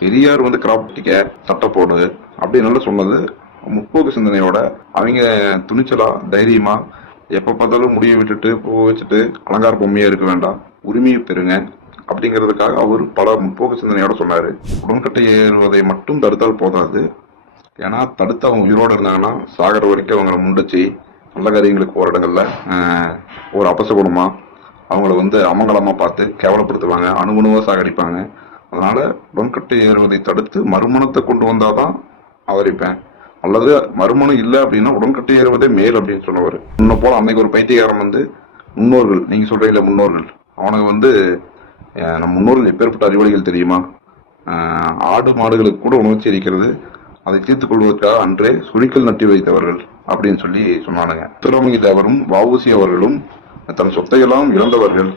பெரியார் வந்து கிராப்டிக்க சட்டை போடு அப்படின்னு சொன்னது. முற்போக்கு சிந்தனையோட அவங்க துணிச்சலா தைரியமா எப்ப பார்த்தாலும் முடிய விட்டுட்டு பூ வச்சுட்டு அலங்கார பொம்மையா இருக்க வேண்டாம். உரிமையை பெறுங்க அப்படிங்கிறதுக்காக அவர் பல முற்போக்கு சிந்தனையோட சொன்னாரு. உடன்கட்டை ஏறுவதை மட்டும் தடுத்தால் போதாது. ஏன்னா தடுத்து அவங்க உயிரோடு இருந்தாங்கன்னா சாகர வரைக்கும் அவங்கள முண்டச்சு நல்ல காரியங்களுக்கு போகிற இடங்கள்ல ஒரு அபசகுணமா அவங்கள வந்து அமங்கலமா பார்த்து கேவலப்படுத்துவாங்க அணுகுணுவாக சாகடிப்பாங்க. அதனால உடன்கட்டை ஏறுவதை தடுத்து மறுமணத்தை கொண்டு வந்தாதான் ஆதரிப்பேன் அல்லது மறுமணம் இல்லை அப்படின்னா உடன்கட்டை ஏறுவதே மேல் அப்படின்னு சொன்னவர். முன்ன போல அன்னைக்கு ஒரு பைத்தியக்காரன் வந்து முன்னோர்கள் நீங்க சொல்றீங்களே முன்னோர்கள் அவனுக்கு வந்து நம் முன்னோர்கள் எப்பேற்பட்ட அறிவொளிகள் தெரியுமா? ஆடு மாடுகளுக்கு கூட உணர்ச்சி இருக்கிறது அதை தீர்த்துக் கொள்வதற்காக அன்றே சுழிக்கல் நட்டி வைத்தவர்கள் அப்படின்னு சொல்லி சொன்னானுங்க. திருமங்கி அவரும் வவுசி அவர்களும் தன் சொத்தையெல்லாம் இழந்தவர்கள்.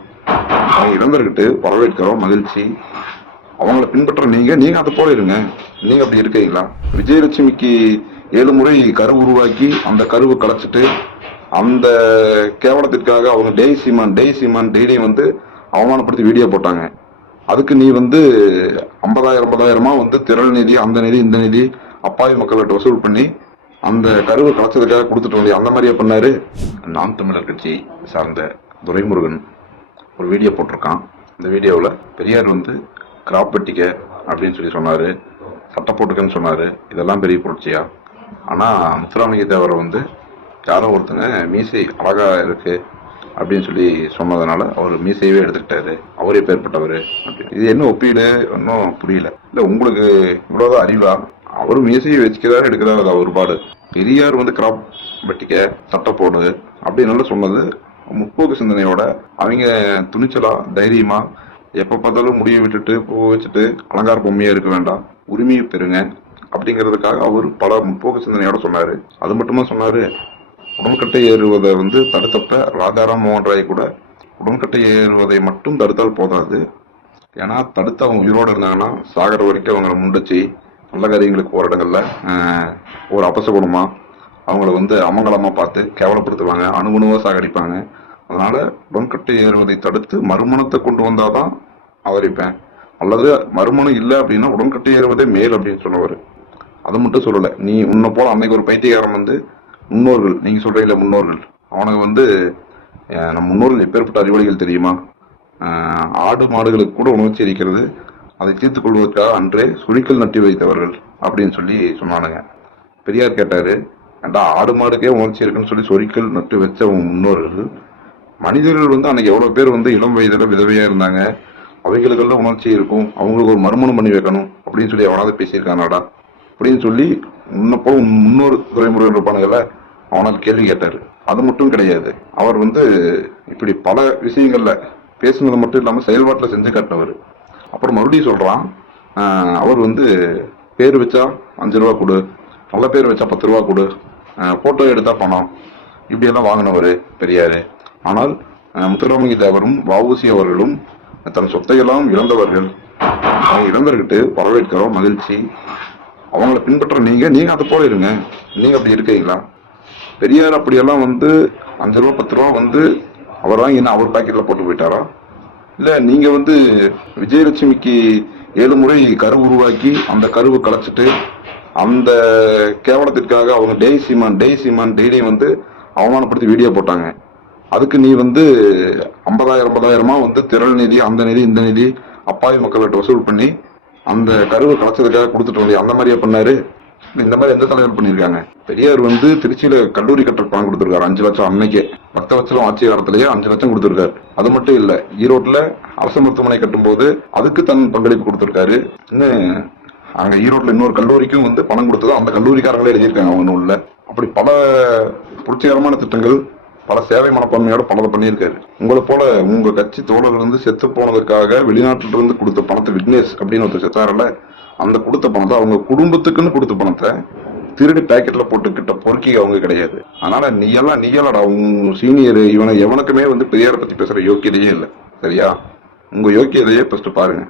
இழந்தவர்கிட்ட வரவேற்கிறோம் மகிழ்ச்சி. அவங்கள பின்பற்ற நீங்க நீங்க அதை போல இருங்க. நீங்க அப்படி இருக்கீங்களா? விஜயலட்சுமிக்கு ஏழு முறை கரு உருவாக்கி அந்த கருவை கலைச்சிட்டு அந்த கேவலத்திற்காக அவங்க டெய் சீமான் டெய் சீமான் டெய்லி வந்து அவமானப்படுத்தி வீடியோ போட்டாங்க. அதுக்கு நீ வந்து ஐம்பதாயிரம் ஐம்பதாயிரமா வந்து திரள் நிதி அந்த நிதி இந்த நிதி அப்பாவி மக்கள்கிட்ட வசூல் பண்ணி அந்த கருவை கலைச்சதுக்காக கொடுத்துட்டு வந்தீங்க அந்த மாதிரியே பண்ணாரு? நாம் தமிழர் கட்சி சார்ந்த துரைமுருகன் ஒரு வீடியோ போட்டிருக்கான். இந்த வீடியோவில் பெரியார் வந்து கிராப் வெட்டிக்க அப்படின்னு சொல்லி சொன்னார். சட்டை போட்டுக்கன்னு சொன்னார். இதெல்லாம் பெரிய புரட்சியா? ஆனால் முத்துராமலிங்க தேவரை வந்து யாரோ ஒருத்தங்க மீசை அழகா இருக்கு அப்படின்னு சொல்லி சொன்னதுனால அவர் மீசையவே எடுத்துக்கிட்டாரு. அவரே பேர்பட்டவர். அப்படின்னு இது என்ன ஒப்பீடு? ஒன்றும் புரியல. இல்லை உங்களுக்கு இவ்வளோதான் அறிவா? அவர் மீசையை வச்சுக்கிறாரு எடுக்கிறாரு. அது அவர் பாடு. பெரியார் வந்து கிராப் வெட்டிக்க சட்டை போடு அப்படின்னு சொன்னது முற்போக்கு சிந்தனையோட அவங்க துணிச்சலா தைரியமா எப்ப பார்த்தாலும் முடிய விட்டுட்டு பூ வச்சுட்டு அலங்கார பொம்மையாக இருக்க வேண்டாம். உரிமையை பெறுங்க. அப்படிங்கிறதுக்காக அவர் பல முற்போக்கு சிந்தனையோட சொன்னாரு. அது மட்டுமா சொன்னாரு? உடன்கட்டை ஏறுவதை வந்து தடுத்தப்ப ராஜாராம் மோகன் ராய் கூட உடன்கட்டை ஏறுவதை மட்டும் தடுத்தால் போதாது. ஏன்னா தடுத்து அவங்க உயிரோடு இருந்தாங்கன்னா சாகர வரைக்கும் அவங்கள முண்டச்சு நல்ல காரியங்களுக்கு போகிற இடங்களில் ஒரு அபசகுணமாக அவங்கள வந்து அமங்கலமாக பார்த்து கேவலப்படுத்துவாங்க அணுகுணுவாக சாகடிப்பாங்க. அதனால உடன்கட்டை ஏறுவதை தடுத்து மறுமணத்தை கொண்டு வந்தாதான் ஆதரிப்பேன் அல்லது மறுமணம் இல்லை அப்படின்னா உடன்கட்டை ஏறுவதே மேல் அப்படின்னு சொன்னவர். அது மட்டும் சொல்லல. நீ உன்னை போல அன்னைக்கு ஒரு பைத்தியக்காரன் வந்து முன்னோர்கள் நீங்க சொல்றீங்களே முன்னோர்கள். அவனுக்கு வந்து நம்ம நம் முன்னோர்கள் எப்பேற்பட்ட அறிவொளிகள் தெரியுமா? ஆடு மாடுகளுக்கு கூட உணர்ச்சி இருக்கிறது அதை தீர்த்து கொள்வதற்காக அன்றே சுழிக்கல் நட்டி வைத்தவர்கள் அப்படின்னு சொல்லி சொன்னானுங்க. பெரியார் கேட்டாரு ஏண்டா ஆடு மாடுக்கே உணர்ச்சி இருக்குன்னு சொல்லி சொரிக்கல் நட்டு வச்ச முன்னோர்கள் மனிதர்கள் வந்து அன்னைக்கு எவ்வளவு பேர் வந்து இளம் வயதில் விதவையா இருந்தாங்க. அவங்களுக்கெல்லாம் உணர்ச்சி இருக்கும். அவங்களுக்கு ஒரு மறுமணம் பண்ணி வைக்கணும் அப்படின்னு சொல்லி எவனாவது பேசியிருக்கானாடா அப்படின்னு சொல்லி முன்ன போல முன்னோர் துறைமுறைகள் இருப்பானுங்கல்ல அவனால் கேள்வி கேட்டாரு. அது மட்டும் கிடையாது. அவர் வந்து இப்படி பல விஷயங்கள்ல பேசுனது மட்டும் இல்லாம செயல்பாட்டில் செஞ்சு காட்டினவர். அப்புறம் மறுபடியும் சொல்றான் அவர் வந்து பேர் வச்சா அஞ்சு ரூபா கொடு நல்ல பேர் வச்சா பத்து ரூபா கொடு போட்டோ எடுத்தா பணம் இப்படியெல்லாம் வாங்கினவர் பெரியாரு. ஆனால் முத்துராமலிங்க தேவரும் வவுசி அவர்களும் தன் சொத்தையெல்லாம் இழந்தவர்கள். அவங்க இழந்தர்கிட்ட வரவேற்கிறோம் மகிழ்ச்சி. அவங்கள பின்பற்ற நீங்க நீங்க அது போல இருங்க. நீங்க அப்படி இருக்கீங்களா? பெரியார் அப்படியெல்லாம் வந்து அஞ்சு ரூபா பத்து ரூபா வந்து அவர் வாங்கி என்ன அவர் பாக்கெட்ல போட்டு போயிட்டாரா? இல்ல நீங்க வந்து விஜயலட்சுமிக்கு ஏழு முறை கரு உருவாக்கி அந்த கருவை கலைச்சிட்டு அந்த கேவலத்திற்காக அவங்க டெய் சீமான் டெய் சீமான் டெய்லியும் வந்து அவமானப்படுத்தி வீடியோ போட்டாங்க. அதுக்கு நீ வந்து ஐம்பதாயிரம் ஐம்பதாயிரமா வந்து திரள் நிதி அந்த நிதி இந்த நிதி அப்பாவி மக்கள்கிட்ட வசூல் பண்ணி அந்த கருவை கலைச்சதுக்காக கொடுத்துட்டு வந்தீங்க அந்த மாதிரியே பண்ணாரு? இந்த மாதிரி எந்த தலைவர் பண்ணியிருக்காங்க? பெரியார் வந்து திருச்சியில கல்லூரி கட்டுற பணம் கொடுத்துருக்காரு அஞ்சு லட்சம் அன்னைக்கே. பத்து லட்சம் ஆட்சி காலத்திலேயே அஞ்சு லட்சம் கொடுத்துருக்காரு. அது மட்டும் இல்ல ஈரோட்ல அரசு மருத்துவமனை கட்டும்போது அதுக்கு தன் பங்களிப்பு கொடுத்துருக்காரு. இன்னும் அங்க ஈரோட்ல இன்னொரு கல்லூரிக்கும் வந்து பணம் கொடுத்தது? அந்த கல்லூரிக்காரங்களே எழுதியிருக்காங்க அவங்க நூல்ல. அப்படி பல புரட்சிகரமான திட்டங்கள் பல சேவை மனப்பான்மையோட பணத்தை பண்ணியிருக்காரு. உங்களை போல உங்க கட்சி தோழர்கள் வந்து செத்து போனதுக்காக வெளிநாட்டுல இருந்து கொடுத்த பணத்தை விக்னேஷ் அப்படின்னு ஒருத்தர் செத்தாரல அந்த கொடுத்த பணத்தை அவங்க குடும்பத்துக்குன்னு கொடுத்த பணத்தை திருடி பேக்கெட்ல போட்டுக்கிட்ட பொறுக்கி அவங்க கிடையாது. அதனால நீ எல்லாம் நீ எல்லாம் உன் சீனியர் இவனை எவனுக்குமே வந்து பெரியாரை பத்தி பேசுற யோக்கியதையே இல்லை. சரியா? உங்க யோக்கியதையே ஃபர்ஸ்ட் பாருங்க.